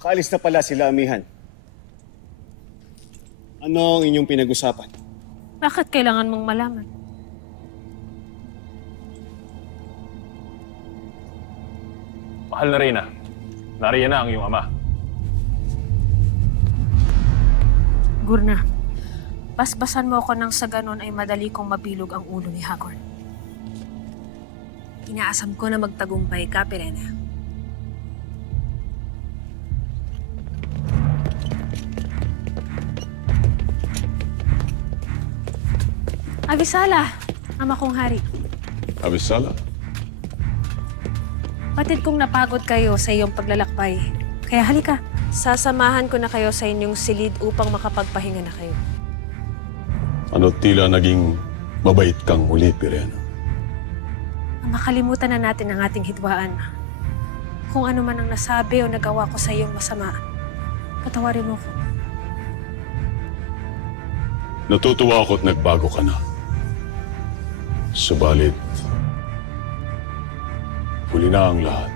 Kaalis na pala sila, Amihan. Ano ang inyong pinag-usapan? Bakit kailangan mong malaman? Mahal na Reyna, nariyan na ang iyong ama. Gurna, basbasan mo ako nang sa ganon ay madali kong mabilog ang ulo ni Hagorn. Inaasam ko na magtagumpay ka, Pirena. Avisala, ama kong hari. Avisala? Patid kong napagod kayo sa iyong paglalakbay. Kaya halika, sasamahan ko na kayo sa inyong silid upang makapagpahinga na kayo. Ano tila naging mabait kang muli, Pirena? Makalimutan na natin ang ating hidwaan. Kung ano man ang nasabi o nagawa ko sa iyong masama, patawarin mo ko. Natutuwa ako't nagbago ka na. Subalit, huli na ang lahat.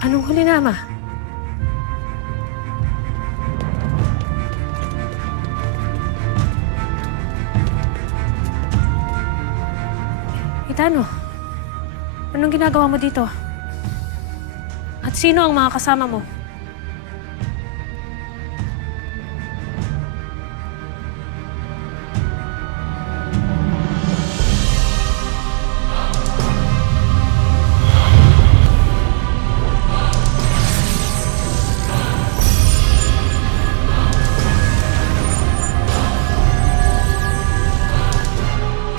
Anong huli na, ama? Itano, anong ginagawa mo dito? At sino ang mga kasama mo?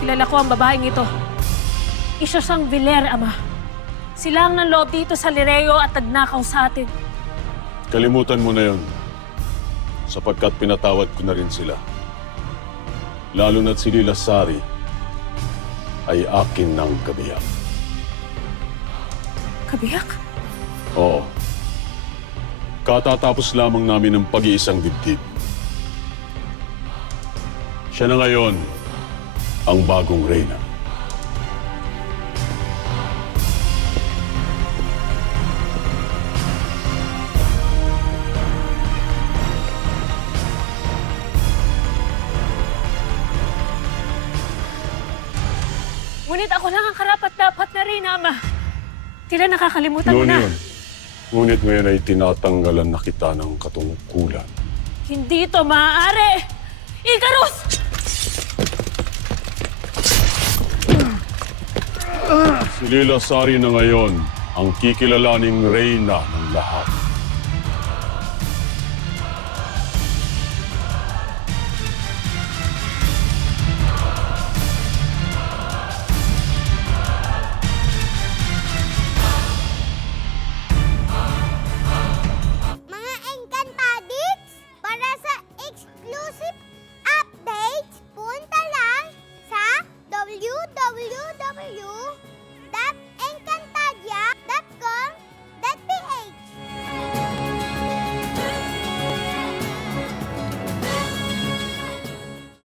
Kilala ko ang babaeng ito. Isa siyang Viler, ama. Sila ang nanloob dito sa Lireo at nagnakaw sa atin. Kalimutan mo na yon, sapagkat pinatawad ko na rin sila. Lalo na't si Lilasari ay akin ng kabiyak. Kabiyak? Oo. Katatapos lamang namin ng pag-iisang dibdib. Siya na ngayon ang bagong reyna. Ngunit ako lang ang karapat-dapat na rin, ama. Tila nakakalimutan mo Noon na. yun. Ngunit ngayon ay tinatanggalan na kita ng katungkulan. Hindi ito maaari! Icarus! Si Lilasari na ngayon ang kikilalaning reyna ng lahat.